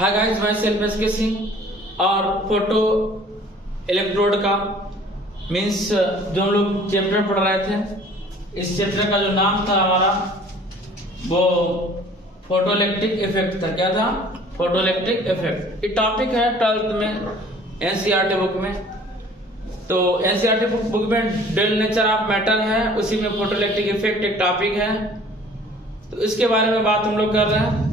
Hi guys, मैं self SK Singh और photo electrode का मीन्स जो हम लोग चैप्टर पढ़ रहे थे, इस चैप्टर का जो नाम था हमारा वो फोटो इलेक्ट्रिक इफेक्ट था। क्या था? Photo electric effect. ये टॉपिक है 12th में एनसीईआरटी बुक में। तो एनसीईआरटी बुक में डेल नेचर ऑफ मैटर है, उसी में फोटो इलेक्ट्रिक इफेक्ट एक टॉपिक है। तो इसके बारे में बात हम लोग कर रहे हैं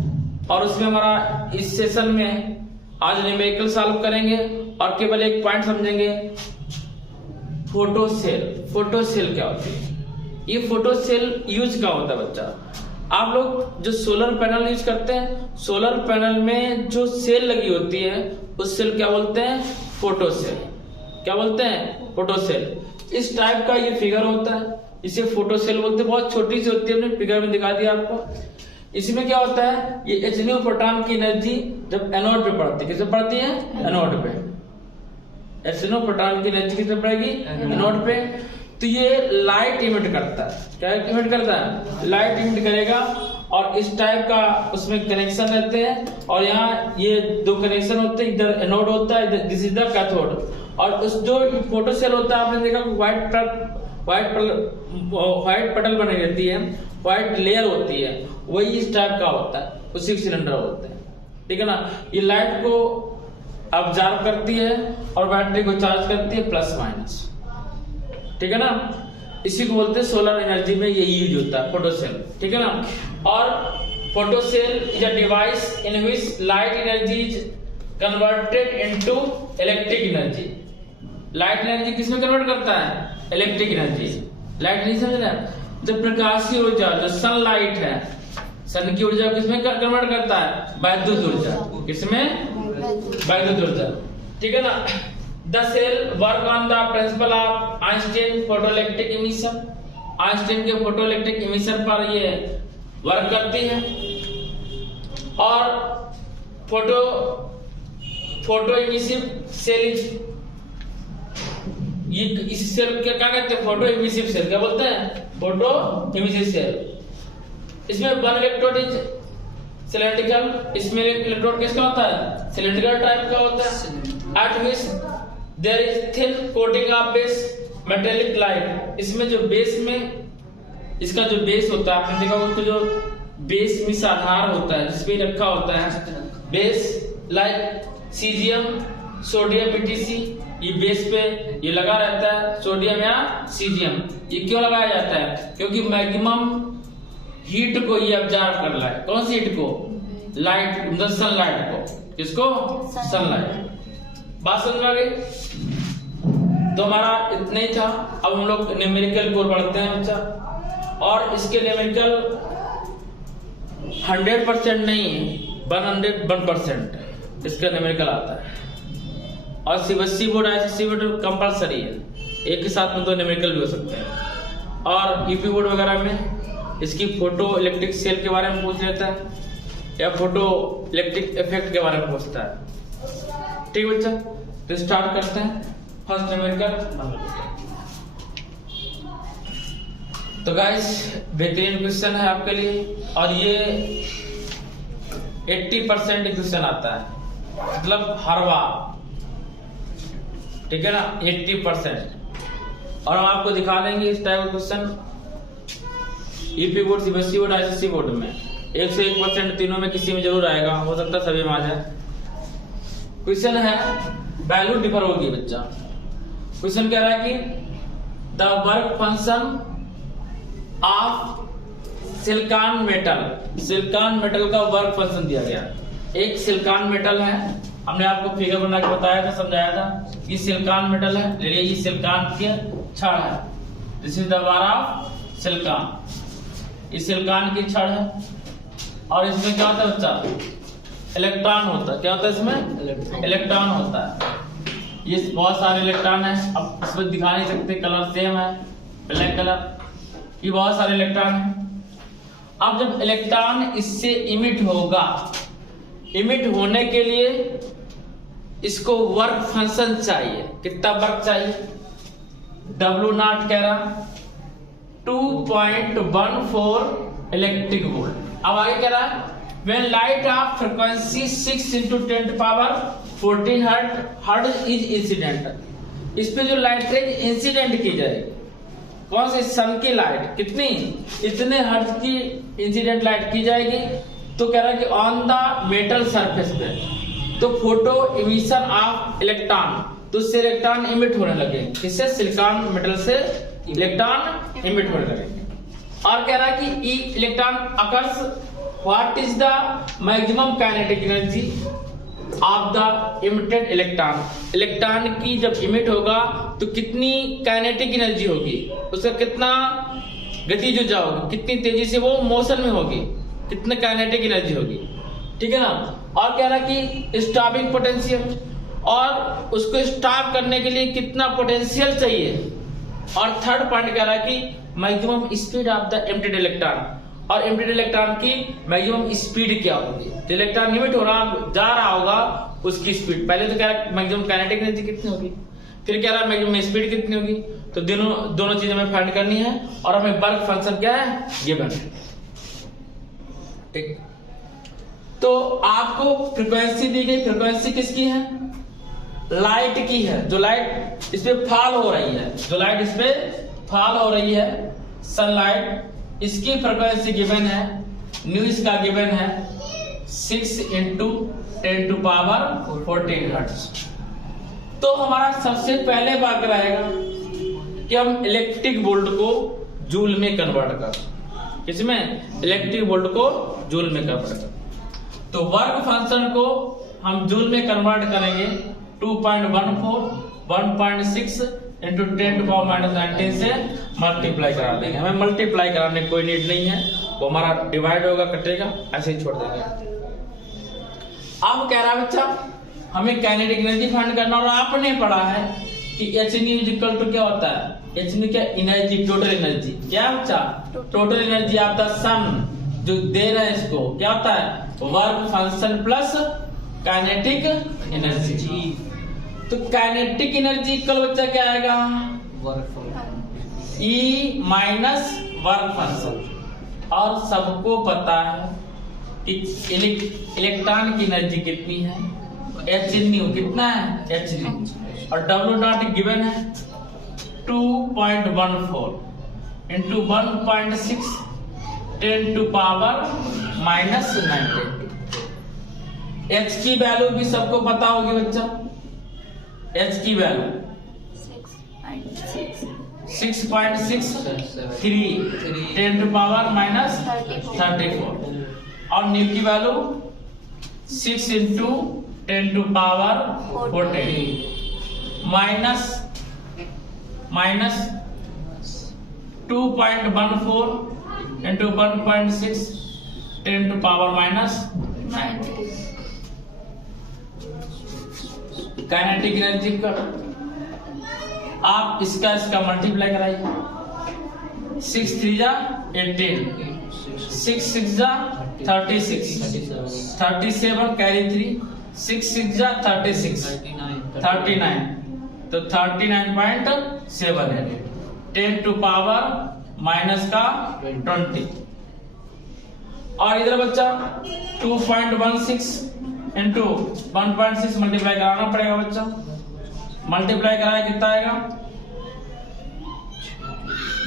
और उसमें हमारा इस सेशन में आज न्यूमेरिकल सॉल्व करेंगे और केवल एक पॉइंट समझेंगे, फोटो सेल। फोटो सेल क्या होती है? ये फोटो सेल यूज क्या होता है बच्चा? आप लोग जो सोलर पैनल यूज करते हैं, सोलर पैनल में जो सेल लगी होती है उस सेल क्या बोलते हैं? Photo cell. क्या बोलते हैं? Photo cell. इस टाइप का ये फिगर होता है, इसे फोटो सेल बोलते हैं। बहुत छोटी सी होती है, हमने फिगर में दिखा दिया आपको। इसमें क्या होता है, ये एचनीओ प्रोटॉन की एनर्जी जब एनोड पे पड़ती है, किस पे पड़ती है? एनोड पे। एचनीओ प्रोटॉन की एनर्जी किस पे पड़ेगी? एनोड पे। तो ये लाइट इमिट करता है। क्या इमिट करता है? लाइट इमिट करेगा और इस टाइप का उसमें कनेक्शन रहते हैं और यहाँ ये दो कनेक्शन होते हैं, इधर एनोड होता है, दिस इज द कैथोड। और उस जो फोटो सेल होता है, आपने देखा व्हाइट पटल बनी रहती है, व्हाइट लेयर होती है, वही इस टाइप का होता है, उसी सिलेंडर होते हैं। ठीक है ना? ये लाइट को ऑब्जर्व करती है और बैटरी को चार्ज करती है, प्लस माइनस। ठीक है ना? इसी को बोलते हैं सोलर एनर्जी में यही यूज होता है, फोटो सेल। ठीक है ना? और photo cell is a device in which light energy is converted into electric energy. Light energy किसमें कन्वर्ट करता है? Electric energy. लाइट नहीं समझ रहे? जब प्रकाशीय ऊर्जा जो सनलाइट है, सन की ऊर्जा किसमें कन्वर्ट करता है? वैद्युत ऊर्जा। किसमें? वैद्युत ऊर्जा। ठीक है ना? The cell work on the principle of Einstein photoelectric emission। Einstein के फोटोइलेक्ट्रिक इमिशन पर ये वर्क करती है। और फोटो इमिसिव सेल ये इस सेल क्या कहते हैं? Photo emissive cell. क्या बोलते हैं? Photo emissive cell. इसमें वन इलेक्ट्रोड इज सिलेंड्रिकल। इसमें इलेक्ट्रोड किसका होता है? सिलेंड्रिकल टाइप का होता है। At which there is thin coating of base metallic light. इसमें जो बेस में इसका जो बेस होता है, आपने देखा उसको जो बेस में आधार होता है जिसपे रखा होता है base, like caesium, sodium, BTC, ये बेस पे ये लगा रहता है, सोडियम या सीजियम। ये क्यों लगाया जाता है? क्योंकि मैक्सिमम हीट को ये ऑब्जर्व कर रहा है। कौन सी हीट को? लाइट, मतलब सनलाइट को। किसको? सनलाइट। बात समझ में आ गई? तो हमारा इतना ही था। अब हम लोग न्यूमेरिकल को पढ़ते हैं बच्चा। और इसके न्यूमेरिकल 100% नहीं, 101% इसका न्यूमेरिकल आता है। और CBSE board, ICSE board compulsory है, एक के साथ में दो न्यूमेरिकल भी हो सकते हैं। और यूपी बोर्ड वगैरह में इसकी फोटो इलेक्ट्रिक सेल के बारे में पूछ लेता है या फोटो इलेक्ट्रिक इफेक्ट के बारे में पूछता है। ठीक बच्चा, तो स्टार्ट करते हैं फर्स्ट न्यूमेरिकल। तो गाइस, बेहतरीन क्वेश्चन है आपके लिए और ये 80% क्वेश्चन आता है, मतलब हर बार। ठीक है ना? 80%। और हम आपको दिखा देंगे इस टाइप का question UP board, CBSE board, ICSE board में 1 से 1% तीनों में किसी में जरूर आएगा, हो सकता है सभी में आ जाए। क्वेश्चन है, वैल्यू डिफर होगी बच्चा। क्वेश्चन कह रहा है कि the work function of silicon metal. Silicon metal का वर्क फंक्शन दिया गया। एक सिलिकॉन मेटल है, हमने आपको फिगर बना के बताया था, समझाया था। ये सिलिकॉन मेटल है, ये सिलिकॉन की छड़ है। This is the bar of silicon. ये सिलिकॉन की छड़ है और इसमें क्या होता है बच्चा? इलेक्ट्रॉन होता है। क्या होता है इसमें? इलेक्ट्रॉन होता है। ये बहुत सारे इलेक्ट्रॉन है, अब इसमें दिखा नहीं सकते, कलर सेम है, ब्लैक कलर। ये बहुत सारे इलेक्ट्रॉन है। अब जब इलेक्ट्रॉन इससे इमिट होगा, इमिट होने के लिए इसको वर्क फंक्शन चाहिए। कितना वर्क चाहिए? W0 कह रहा 2.14 इलेक्ट्रिक वोल्ट। अब आगे कह रहा है when light of frequency 6 into 10 to power 14 hertz is incident, इस पे जो लाइट रेज इंसिडेंट की जाएगी, कौन सी सन की लाइट कितनी, इतने हर्ट्ज की इंसिडेंट लाइट की जाएगी। तो कह रहा है कि ऑन द मेटल सरफेस पे, तो फोटो इमिशन ऑफ इलेक्ट्रॉन, तो उससे इलेक्ट्रॉन इमिट होने लगे, किससे, सिलिकॉन मेटल से इलेक्ट्रॉन इमिट होने लगेंगे। और कह रहा है कि electron occurs, what is the maximum kinetic energy of the emitted electron, electron की जब इमिट होगा तो कितनी काइनेटिक एनर्जी होगी, उसका कितना गतिज ऊर्जा होगी, कितनी तेजी से वो मोशन में होगी, कितनी काइनेटिक एनर्जी होगी, ठीक है ना। और कह रहा कि स्टॉपिंग पोटेंशियल, और उसको स्टॉप करने के लिए कितना पोटेंशियल चाहिए। और थर्ड पॉइंट कह रहा है कि maximum speed of the emitted electron, और एमिटेड इलेक्ट्रॉन की मैक्सिमम स्पीड क्या होगी, जो इलेक्ट्रॉन इमिट हो रहा जा रहा होगा उसकी स्पीड। पहले तो कह रहा है मैक्सिमम काइनेटिक एनर्जी कितनी होगी, फिर कह रहा है मैक्सिमम स्पीड कितनी होगी। तो दोनों चीजें हमें फाइंड करनी है, और हमें वर्क फंक्शन क्या है, गिवन है, ठीक। तो आपको फ्रीक्वेंसी दी गई, फ्रीक्वेंसी किसकी है, लाइट की है, जो लाइट इस पे फॉल हो रही है, जो लाइट इस पे फॉल हो रही है, सनलाइट, इसकी फ्रीक्वेंसी गिवन है, न्यू इसका गिवन है 6 into 10 to power 14 हर्ट्ज। तो हमारा सबसे पहले बात रहेगा कि हम इलेक्ट्रिक वोल्ट को जूल में कन्वर्ट कर, इसमें इलेक्ट्रिक वोल्ट को जूल में कन्वर्ट कर। तो वर्क फंक्शन को हम जूल में कन्वर्ट करेंगे 2.14 1.6 into 10 to power minus 19 से मल्टीप्लाई करा देंगे। हमें मल्टीप्लाई कराने की कोई नीड नहीं है, वो हमारा डिवाइड होगा, कटेगा, ऐसे ही छोड़ देंगे। अब कह रहा है बच्चा हमें काइनेटिक एनर्जी फाइंड करना, और आपने पढ़ा है कि H nu is equal to क्या होता है, एच न्यू क्या, एनर्जी, टोटल एनर्जी, क्या बच्चा, total energy of the sun जो दे रहे हैं इसको, क्या होता है, work function plus kinetic energy. तो काइनेटिक एनर्जी इक्वल बच्चा क्या आएगा, ई माइनस वर्क फंक्शन। और सबको पता है कि इलेक्ट्रॉन की एनर्जी कितनी है, एच न्यू कितना है, एच न्यू, और डब्ल्यू डॉट गिवन है 2.14 into 1.6 10 to power minus 19। H की वैल्यू भी सबको पता होगी बच्चा, एच की वैल्यू 6.63 10 to power minus 34, और न्यू की value 6 into 10 to power 14 minus 2.14 into 1.6 10 to power minus 19। Kinetic energy का आप इसका मल्टीप्लाई कराइए, 6 3 जा 18, 6 6 जा 36, 37 कैरी 3, 6 6 जा 36, 39, तो 39.7 है, 10 to power माइनस का 20। और इधर बच्चा 2.16 इंटू 1.6 मल्टीप्लाई कराना पड़ेगा बच्चा, मल्टीप्लाई कराया कितना आएगा,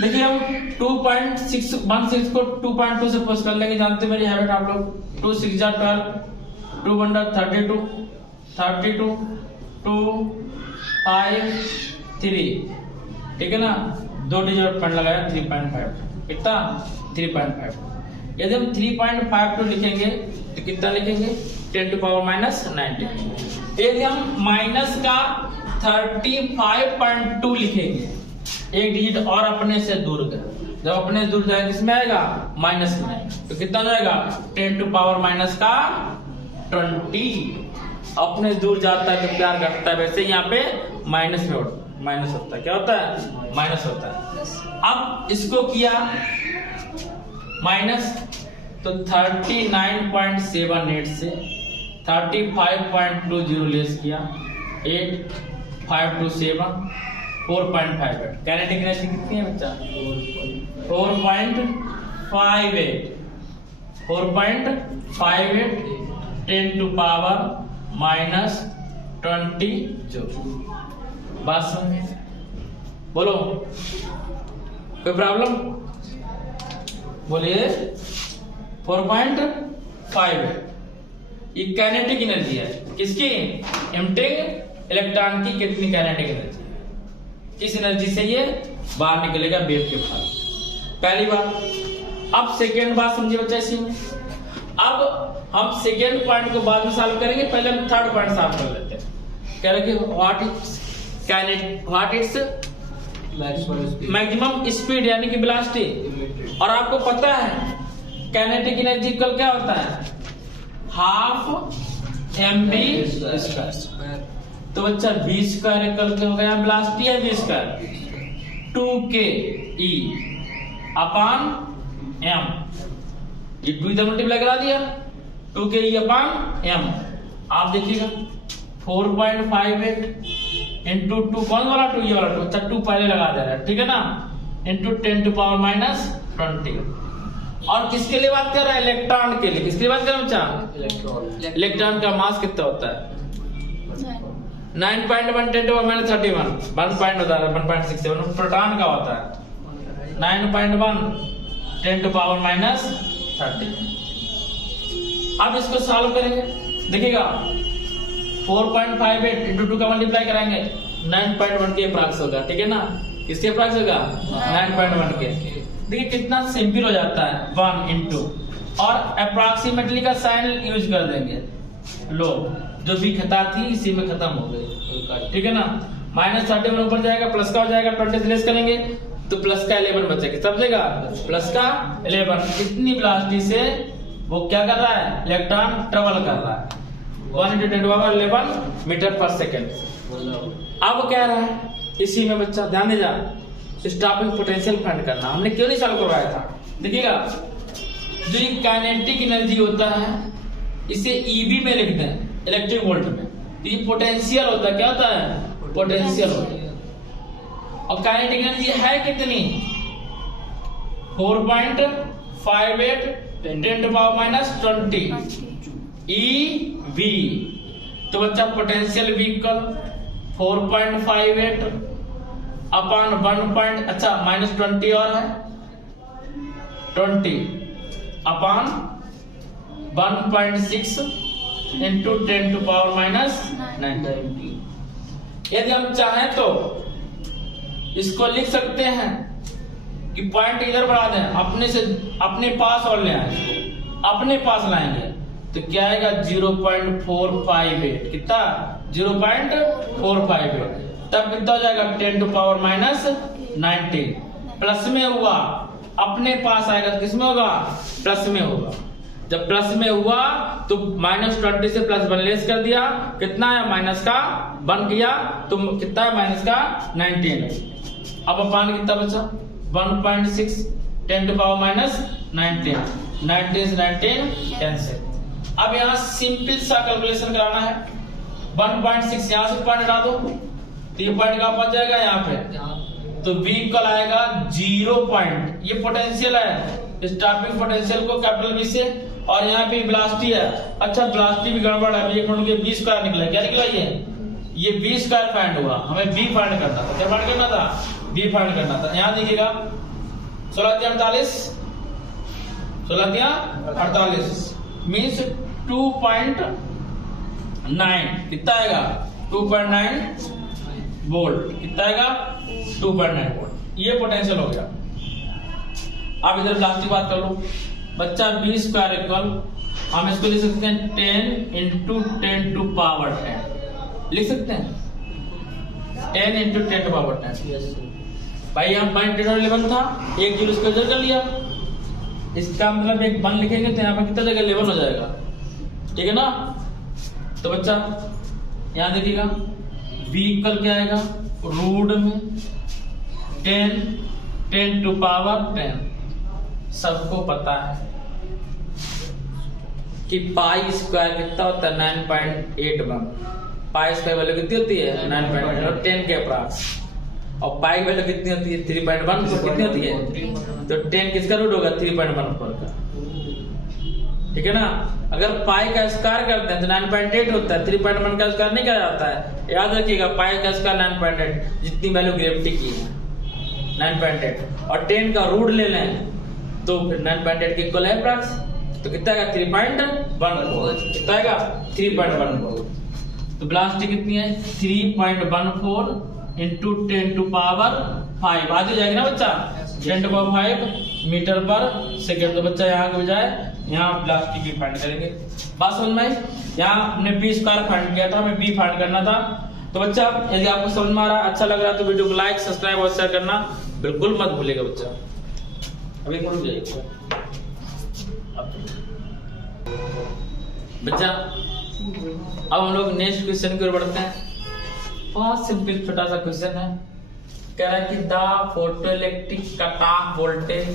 देखिए हम 2.616 को 2.2 से पोस्ट कर लेंगे, जानते मेरी हैबिट आप लोग, 2 6 जा 12, 2 1 32, 32 2 5 3, ठीक है ना, 2 डिजिट पॉइंट लगाया 3.5, कितना 3.5। यदि हम 3.52 लिखेंगे तो कितना लिखेंगे, 10 to power minus 19। यदि हम माइनस का 35.2 लिखेंगे, एक डिजिट और अपने से दूर गए, जब अपने से दूर जाएगा किसमें आएगा, माइनस में, तो कितना जाएगा 10 to power minus का 20। अपने दूर जाता है तो प्यार घटता है, वैसे यहाँ पे माइनस में माइनस होता है, क्या होता है, माइनस होता है। अब इसको किया माइनस, तो 39.78 से 35.20 लेस किया, 8 5 2 7 4.58। काइनेटिक एनर्जी कितनी है बच्चा, 4.58, 4.58 10 to power -20 जूल। बात समझ बोलो, कोई प्रॉब्लम? बोलिए। 4.58 ये काइनेटिक एनर्जी है किसकी? एम्प्टी इलेक्ट्रॉन की कितनी काइनेटिक एनर्जी है, इस एनर्जी से ये बाहर निकलेगा वेव के बाद। पहली बात। अब सेकेंड बात समझिए बच्चा इसी में। अब हम सेकेंड पॉइंट को बाद में सॉल्व करेंगे, पहले हम थर्ड पॉइंट सॉल्व कर लेते हैं। कह रहे कि व्हाट इज मैक्सिमम स्पीड यानी कि वेलोसिटी। और आपको पता है काइनेटिक एनर्जी इक्वल क्या होता है? Half mv square. तो बच्चा v स्क्वायर इक्वल क्या हो गया? वेलोसिटी है v square 2k e upon m। ये 2 इधर मल्टीप्लाई करा दिया, 2k e अपॉन m। आप देखिएगा 4.58 इंटू 2 कौन वाला 2? ये वाला 2। अच्छा 2 पहले लगा दे रहा है, ठीक है ना, इंटू 10 टू पावर -20। और किसके लिए बात कर रहा है? इलेक्ट्रॉन के लिए। किसके लिए बात कर रहा है? इलेक्ट्रॉन का मास कितना होता है? 9.1 10 टू पावर -31 1 पॉइंट होता है 1.67। प्रोटॉन का होता है 9.1 10 टू पावर -30। अब इसको सॉल्व करेंगे, देखिएगा 4.58 इंटू 2 का मल्टीप्लाई कराएंगे 9.1 के अप्रॉक्स होगा, ठीक है ना। किसके अप्रॉक्स होगा? 9.1 के। देखिए कितना सिंपल हो जाता है 1 इंटू और अप्रॉक्सीमेटली का साइन यूज कर देंगे। लो जो भी खता थी इसी में खत्म हो गई, ठीक है ना। -31 ऊपर जाएगा, प्लस का हो जाएगा, 20 से लेस करेंगे तो प्लस का 11 बचेगा। समझेगा? प्लस का 11। इतनी वेलोसिटी से वो क्या कर रहा है? इलेक्ट्रॉन ट्रेवल कर रहा है 1 × 10⁻11 मीटर पर सेकेंड। अब क्या रहा है इसी में बच्चा ध्यान दे जा, स्टॉपिंग पोटेंशियल फाइंड करना। हमने क्यों नहीं सॉल्व करवाया था? देखिएगा जो काइनेटिक एनर्जी होता है इसे ईबी में लिखते हैं, इलेक्ट्रिक वोल्ट में। तो ये पोटेंशियल होता है, क्या होता है? पोटेंशियल होता है। और काइनेटिक एनर्जी है कितनी? 4.58 10 टू पावर -20 EV। तो बच्चा पोटेंशियल V इक्वल 4.58 अपॉन 1 अच्छा -20 और है 20 अपॉन 1.6 इंटू 10 टू पावर -90। यदि हम चाहें तो इसको लिख सकते हैं कि पॉइंट इधर बढ़ा दें, अपने पास और ले आए, अपने पास लाएंगे तो क्या आएगा? 0.458। कितना? 0.458। तब कितना हो जाएगा? 10 टू पावर -19। प्लस में हुआ, अपने पास आएगा, किसमें होगा? प्लस में होगा। जब प्लस में हुआ तो -20 से +1 लेस कर दिया, कितना है? माइनस का 1 किया तो कितना है? माइनस का 19। अब अपान कितना बचा? 1.6 10 टू पावर -19 19 से 19 कैंसिल। अब यहाँ सिंपल सा कैलकुलेशन कराना है। 1.6 यहाँ से पॉइंट हटा दो तो ये पॉइंट कहाँ पहुंच जाएगा? यहाँ पे। तो V इक्वल आएगा 0 पॉइंट, ये पोटेंशियल है, स्टॉपिंग पोटेंशियल को कैपिटल V से, और यहाँ पे वेलोसिटी है। अच्छा वेलोसिटी भी गड़बड़ है, ये ढूंढ के V स्क्वायर निकला। क्या निकला? ये V स्क्वायर फाइंड हुआ, हमें V फाइंड करना था। क्या फाइंड करना था? V फाइंड करना था। यहाँ देखिएगा 16×48 16×48 मीन्स 2.9 कितना आएगा? 2.9 वोल्ट। कितना आएगा? 2.9 वोल्ट। ये पोटेंशियल हो गया। अब इधर वेलोसिटी बात कर लो बच्चा। V स्क्वायर इक्वल हम इसको लिख सकते हैं 10 इंटू 10 टू पावर 10 लिख सकते हैं। 10 इंटू 10 टू पावर 10। भाई यहाँ पॉइंट 11 था, एक जीरो इसको इधर कर लिया, इसका मतलब एक 1 लिखेंगे तो यहाँ पे कितना जगह 11 हो जाएगा, ठीक है ना। तो बच्चा यहाँ देखिएगा V इक्वल क्या आएगा? रूट में 10 टू पावर 10। सबको पता है कि पाई स्क्वायर कितना होता है? 9.81। पाई स्क्वायर वैल्यू कितनी होती है? 9.81 और 10 के अप्रॉक्स। और पाई वैल्यू कितनी होती है? 3.1। कितनी होती है? तो 10 किसका रूट होगा? 3.14 का। ठीक है ना। अगर पाई का स्क्वायर करते हैं तो 9.8 होता है, 3.1 का स्क्वायर नहीं किया जाता है। याद रखिएगा पाई का स्क्वायर 9.8, जितनी वैल्यू ग्रेविटी की है 9.8, और 10 का रूट ले लें तो फिर 9.8 के इक्वल है अप्रॉक्स, तो कितना आएगा 3.14, कितना आएगा 3.14। तो वेलोसिटी कितनी है 3.14 इंटू 10 टू पावर 5, आधी जाएगी ना बच्चा, 10 टू पावर 5 मीटर पर सेकेंड। तो बच्चा यहाँ के बजाय यहाँ वेलोसिटी की फाइंड करेंगे। बात समझ में आई? यहाँ हमने बी स्क्वायर फाइंड किया था, हमें बी फाइंड करना था। तो बच्चा यदि आपको समझ में आ रहा, अच्छा लग रहा है तो वीडियो को लाइक सब्सक्राइब और शेयर करना बिल्कुल मत भूलिएगा बच्चा। अभी रुक जाइए बच्चा। अब हम लोग नेक्स्ट क्वेश्चन की ओर बढ़ते हैं। बहुत सिंपल छोटा सा क्वेश्चन है, कह रहा है कि the photoelectric cut off voltage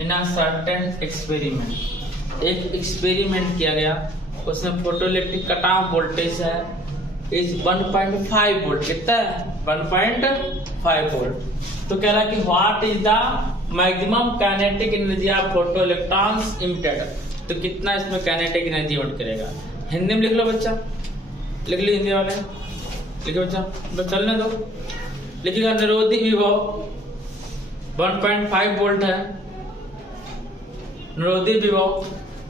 in a certain experiment. एक एक्सपेरिमेंट किया गया, उसमें फोटोइलेक्ट्रिक कट ऑफ वोल्टेज है इज 1.5 वोल्ट, कितना है 1.5 वोल्ट। तो कह रहा है कि what is the maximum kinetic energy of photoelectrons emitted. तो कितना इसमें काइनेटिक एनर्जी इमिट करेगा। हिंदी में लिख लो बच्चा, लिख लो हिंदी वाले, लिखो बच्चा, बस चलने दो। लिखिएगा निरोधी विभव 1.5 वोल्ट है, निरोधी विभव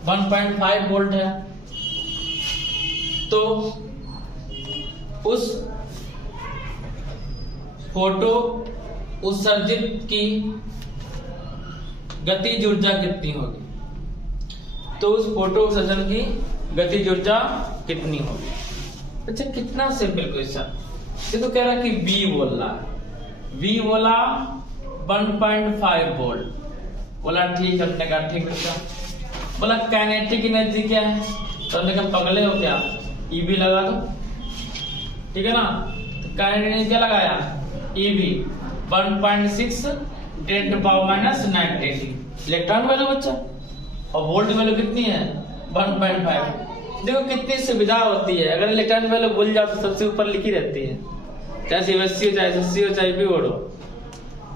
1.5 वोल्ट है। तो उस फोटो उत्सर्जित की गतिज ऊर्जा कितनी होगी। तो उस फोटो उत्सर्जन की गतिज ऊर्जा कितनी होगी। अच्छा कितना सिंपल क्वेश्चन। देखो कह रहा है कि बी बोल रहा है, बी बोला 1.5 वोल्ट, बोला ठीक है, हमने कहा ठीक बच्चा। बोला काइनेटिक एनर्जी क्या है, तो हमने कहा पगले हो क्या, ईबी लगा दो, ठीक है ना। तो काइनेटिक एनर्जी क्या लगाया, EB 1.6 10 to power minus 19 electron value बच्चा, और वोल्ट वैल्यू कितनी है 1.5। देखो कितनी सुविधा होती है, अगर इलेक्ट्रॉन वैल्यू भूल जाओ तो सबसे ऊपर लिखी रहती है, चाहे सीएससी हो चाहे एसएससी हो चाहे भी हो,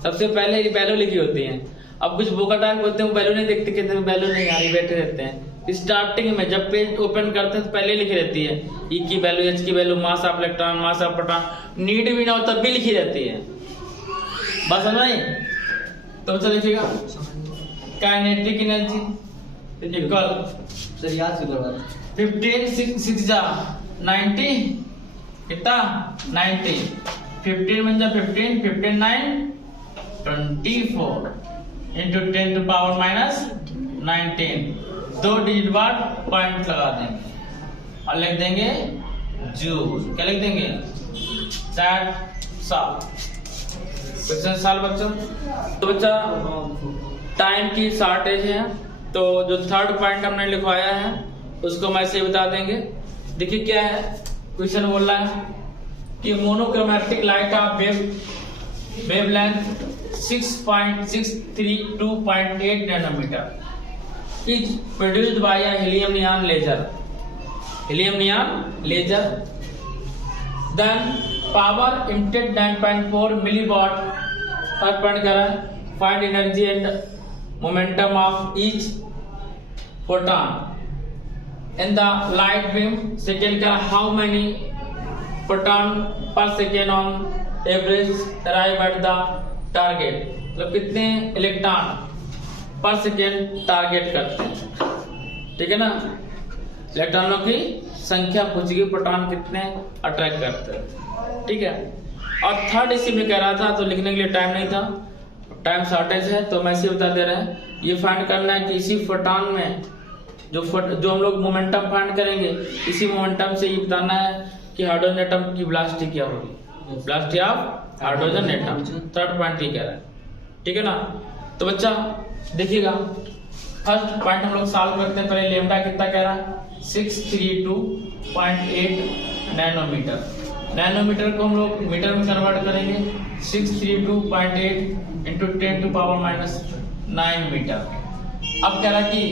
सबसे पहले वैल्यू लिखी होती है। अब कुछ बोका टाइप होते हैं वैल्यू नहीं देखते, कहते हैं वैल्यू नहीं आ रही, बैठे रहते हैं। स्टार्टिंग में जब पेज ओपन करते हैं तो पहले लिखी रहती है ई की वैल्यू, एच की value, mass of electron, mass of proton, need भी ना हो तब भी लिखी रहती है। बात समझ आई? तो चलो लिखिएगा काइनेटिक एनर्जी इक्वल सर याद से करवा 15 6 जा 90 कितना 90, 15 में जा 15 15 9 24 into 10 to power minus 19, 2 digit बाद पॉइंट लगा देंगे और लिख देंगे जूल। क्या लिख देंगे 4 साल। क्वेश्चन साल बच्चों। तो बच्चा टाइम की शॉर्टेज है, तो जो थर्ड पॉइंट हमने लिखवाया है उसको मैं से बता देंगे। देखिए क्या है क्वेश्चन बोल रहा है कि monochromatic light of wavelength 6.632.8 nanometre is produced by a helium neon laser, helium neon laser. Then power emitted 9.4 milliwatt. First point कर रहा है find energy and momentum of each photon in the light beam। Second का how many photon per second on average arrive at the target, मतलब कितने electron पर second target करते हैं, ठीक है ना। इलेक्ट्रॉनों की संख्या पूछेगी, प्रोटॉन कितने अट्रैक्ट करते हैं, ठीक है। और थर्ड इसी में कह रहा था तो लिखने के लिए टाइम नहीं था, टाइम शॉर्टेज है तो मैं इसे बता दे रहे हैं। ये फाइंड करना है कि इसी फोटॉन में जो हम लोग मोमेंटम फाइंड करेंगे, इसी मोमेंटम से ये बताना है कि हाइड्रोजन एटम की वेलोसिटी क्या होगी, velocity of hydrogen atom. Third point ये कह रहा है, ठीक है ना। तो बच्चा देखिएगा फर्स्ट पॉइंट हम लोग सॉल्व करते हैं। पहले लेमडा कितना कह रहा है 632.8 नैनोमीटर। नैनोमीटर को हम लोग मीटर में कन्वर्ट करेंगे, 632.8 into 10 to power minus 9 metre. अब कह रहा है कि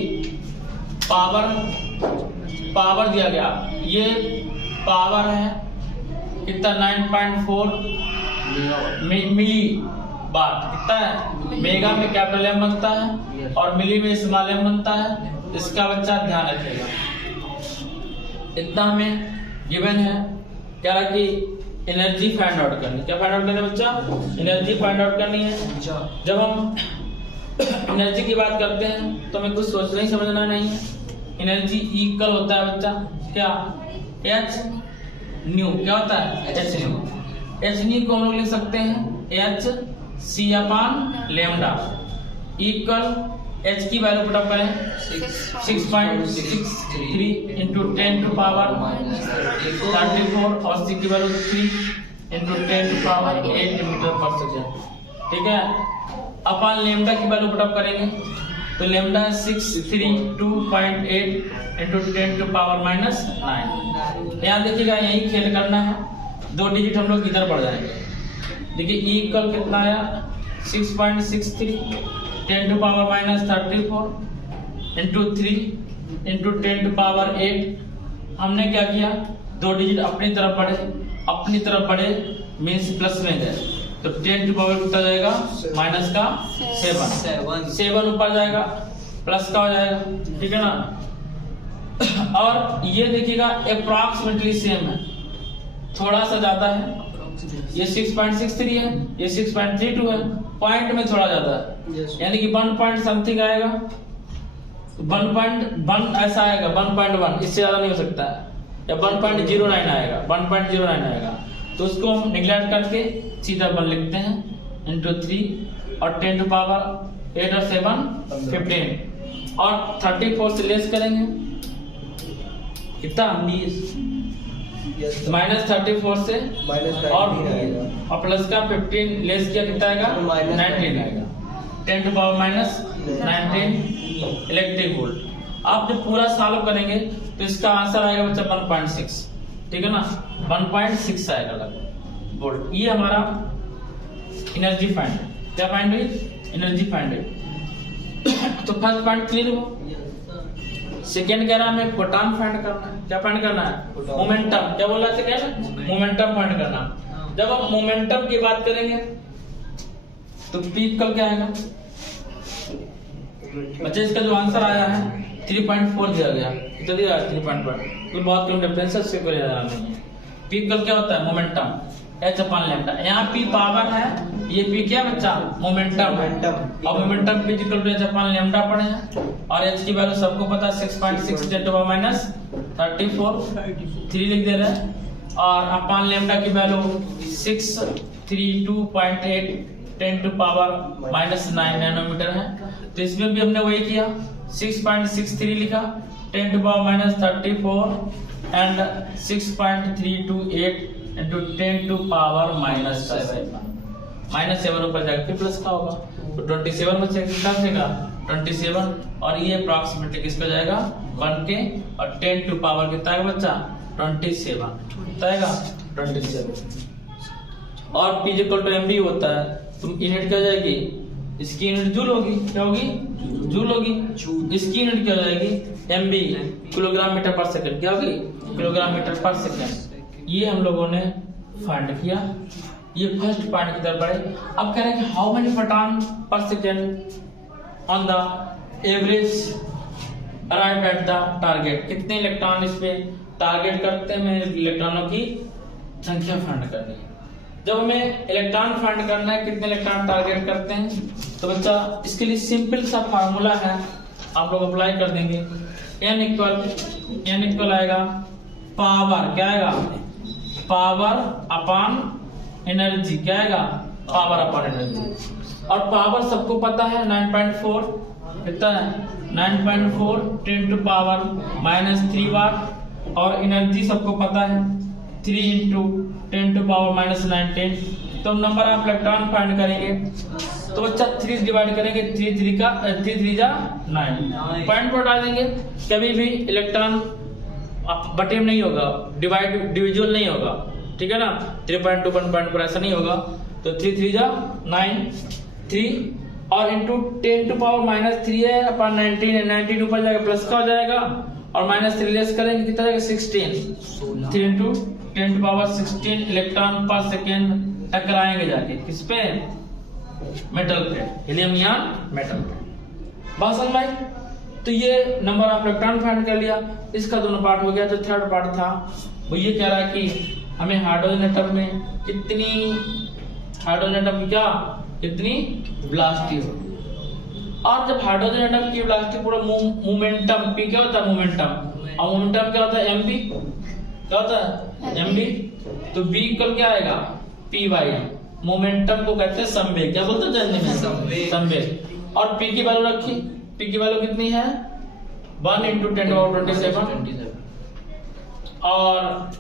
पावर दिया गया, ये पावर है कितना 9.4 मिली वाट, कितना है मेगा में कैपिटल एम बनता है और मिली में स्मॉल एम बनता है, इसका बच्चा ध्यान रखेगा। इतना हमें गिवन है, कह रहा कि एनर्जी फाइंड आउट करनी। क्या फाइंड आउट करना है बच्चा? एनर्जी फाइंड आउट करनी है। जब हम एनर्जी की बात करते हैं तो हमें कुछ सोचना ही समझना नहीं है। एनर्जी इक्वल होता है बच्चा क्या? H nu. क्या होता है? H new. एच न्यू को हम लोग लिख सकते हैं H C upon lambda equal H की वैल्यू पुट अप करें 6.63 इंटू 10 टू पावर 34 और सी की value 3 into 10 to power 8 metre पर सेकेंड। ठीक है, अपन लेमडा की वैल्यू पुट अप करेंगे तो लेमडा 632.8 इंटू 10 टू पावर -9। यहाँ देखिएगा, यही खेल करना है, 2 डिजिट हम लोग इधर बढ़ जाएंगे। देखिए ई इक्वल कितना आया? 6.63 10 to power -34 into 3 into 10 to power 8। हमने क्या किया? 2 डिजिट अपनी तरफ बढ़े मीन्स प्लस में गए तो 10 टू पावर कितना जाएगा? माइनस का 7 ऊपर जाएगा, प्लस का हो जाएगा। ठीक है ना? और ये देखिएगा अप्रॉक्सीमेटली सेम है, थोड़ा सा ज्यादा है। ये 6.63 है, ये 6.32 है, पॉइंट में थोड़ा ज्यादा है। यानी कि 1 पॉइंट समथिंग आएगा, 1.1 ऐसा आएगा, 1.1 इससे ज्यादा नहीं हो सकता है, या 1.09 आएगा, 1.09 आएगा। तो उसको हम निगलेक्ट करके सीधा 1 लिखते हैं इंटू 3 और 10 टू पावर 8 और 7 15 और 34 से लेस करेंगे कितना? 20 -34 से और प्लस का 15 लेस किया कितना आएगा? 19 आएगा। 10 टू पावर -19 इलेक्ट्रिक वोल्ट। आप जब पूरा सॉल्व करेंगे तो इसका आंसर आएगा बच्चा 1.6। ठीक है ना? 1.6 आएगा लगभग वोल्ट। ये हमारा एनर्जी फाइंड। क्या फाइंड हुई? एनर्जी फाइंड हुई। तो फर्स्ट पॉइंट क्लियर हो। सेकेंड कह रहा है हमें फोटॉन फाइंड करना है। क्या फाइंड करना है? मोमेंटम। क्या बोल रहा है? मोमेंटम फाइंड करना। जब हम मोमेंटम की बात करेंगे तो पी इक्वल क्या आएगा बच्चे? इसका जो आंसर आया है 3.4 दिया गया। कितना दिया? 3.4। तो बहुत कम डिफरेंस है, इससे कोई ज्यादा नहीं है। पी इक्वल क्या होता है? Momentum H upon lambda. यहाँ पी पावर है, ये पी क्या बच्चा? मोमेंटम। और momentum P equal to H upon lambda पढ़े हैं और एच की वैल्यू सबको पता है 6.6 10 टू पावर -34 3 लिख दे रहे हैं और अपॉन लैम्डा की वैल्यू 632.8 10 टू पावर -9 नैनोमीटर है। तो इसमें भी हमने वही किया, 6.63 लिखा, 10 to power -34 and 6.328 into 10 to power -7 ऊपर जाएगा, फिर प्लस का होगा तो 27 बच्चे कितना बचेगा? 27 और ये अप्रॉक्सीमेटली किसका जाएगा? 1 के और 10 टू पावर कितना है बच्चा? 27 कितना आएगा? 27। और P इक्वल टू mv होता है, तो यूनिट क्या हो जाएगी? इसकी यूनिट जूल होगी। क्या होगी? जूल होगी। इसकी यूनिट क्या हो जाएगी? mv किलोग्राम मीटर पर सेकंड। क्या होगी? किलोग्राम मीटर पर सेकंड। ये हम लोगों ने फाइंड किया। ये फर्स्ट पॉइंट की तरफ बढ़े। अब कह रहे हैं कि हाउ मेनी फोटॉन पर second on the average arrive at the target. कितने इलेक्ट्रॉन इस पे टारगेट करते हैं? इलेक्ट्रॉनों की संख्या फाइंड करनी है। जब हमें इलेक्ट्रॉन फाइंड करना है कितने इलेक्ट्रॉन टारगेट करते हैं तो बच्चा इसके लिए सिंपल सा फार्मूला है, आप लोग अप्लाई कर देंगे। n इक्वल आएगा पावर। क्या आएगा? Power upon energy. क्या आएगा? Power upon energy. और पावर सबको पता है 9.4 कितना है? 9.4 10 टू पावर -3 वाट। और एनर्जी सबको पता है 3 इंटू 10 टू पावर -19। तो नंबर ऑफ इलेक्ट्रॉन फाइंड करेंगे तो बच्चा 3 डिवाइड करेंगे, 3 3 जा 9 पॉइंट पर डाल देंगे। कभी भी इलेक्ट्रॉन बटे में नहीं होगा, डिविजुअल नहीं होगा। ठीक है ना? 3.2 1 पर ऐसा नहीं होगा। तो 3 3 जा 9 3 और इंटू 10 टू पावर -3 है अपन 19 ऊपर जाएगा, प्लस का हो जाएगा और -3 लेस करेंगे कितना जाएगा? 16। 3 इंटू 10 टू पावर 16 इलेक्ट्रॉन पर सेकेंड टकराएंगे जाके किस पे? मेटल पे, हीलियम या मेटल पे। बात समझ में आई? तो ये नंबर ऑफ इलेक्ट्रॉन फाइंड कर लिया, इसका दोनों पार्ट हो गया। जो थर्ड पार्ट था वो ये कह रहा है कि हमें हाइड्रोजन एटम में कितनी वेलोसिटी हो, और जब हाइड्रोजन एटम की वेलोसिटी पूरा मोमेंटम पी क्या होता है मोमेंटम, और मोमेंटम क्या होता है mv, क्या होता है mv, तो b इक्वल क्या आएगा p बाई m। मोमेंटम को कहते हैं संवेग, क्या बोलते हैं जानने में संवेग। और p की वैल्यू रखी, p की वैल्यू कितनी है 1 × 10⁻27, और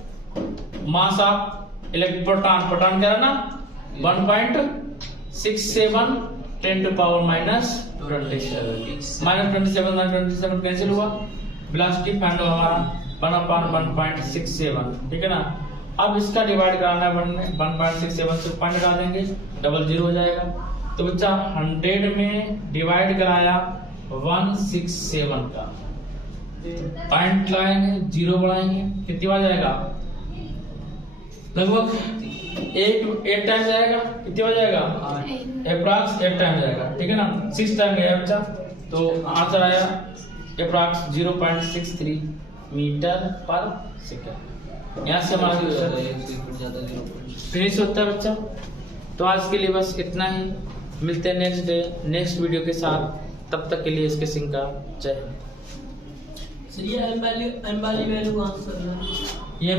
मास ऑफ प्रोटॉन, प्रोटॉन क्या है ना 1.67 10⁻⁻27 -27 कैंसिल हुआ, वेलोसिटी फाइंड हुआ हमारा 1/1.67, ठीक है ना। अब इसका डिवाइड कराना है 1.67 से पॉइंट लगा देंगे, 00 हो जाएगा। तो बच्चा 100 में डिवाइड कराया 167 का, पॉइंट लगाएंगे 0 बढ़ाएंगे, कितनी बार जाएगा लगभग 8 टाइम जाएगा, कितनी बार जाएगा अप्रॉक्स 8 टाइम जाएगा, ठीक है ना। 6 टाइम गया बच्चा, तो आंसर आया अप्रॉक्स 0.63 मीटर पर सेकंड। यहाँ से हमारा फिनिश होता है बच्चा। तो आज के लिए बस इतना ही, मिलते हैं नेक्स्ट डे नेक्स्ट वीडियो के साथ, तब तक के लिए इसके सिंह का जय हिंद। सर ये एम वैल्यू कहाँ से करना है? ये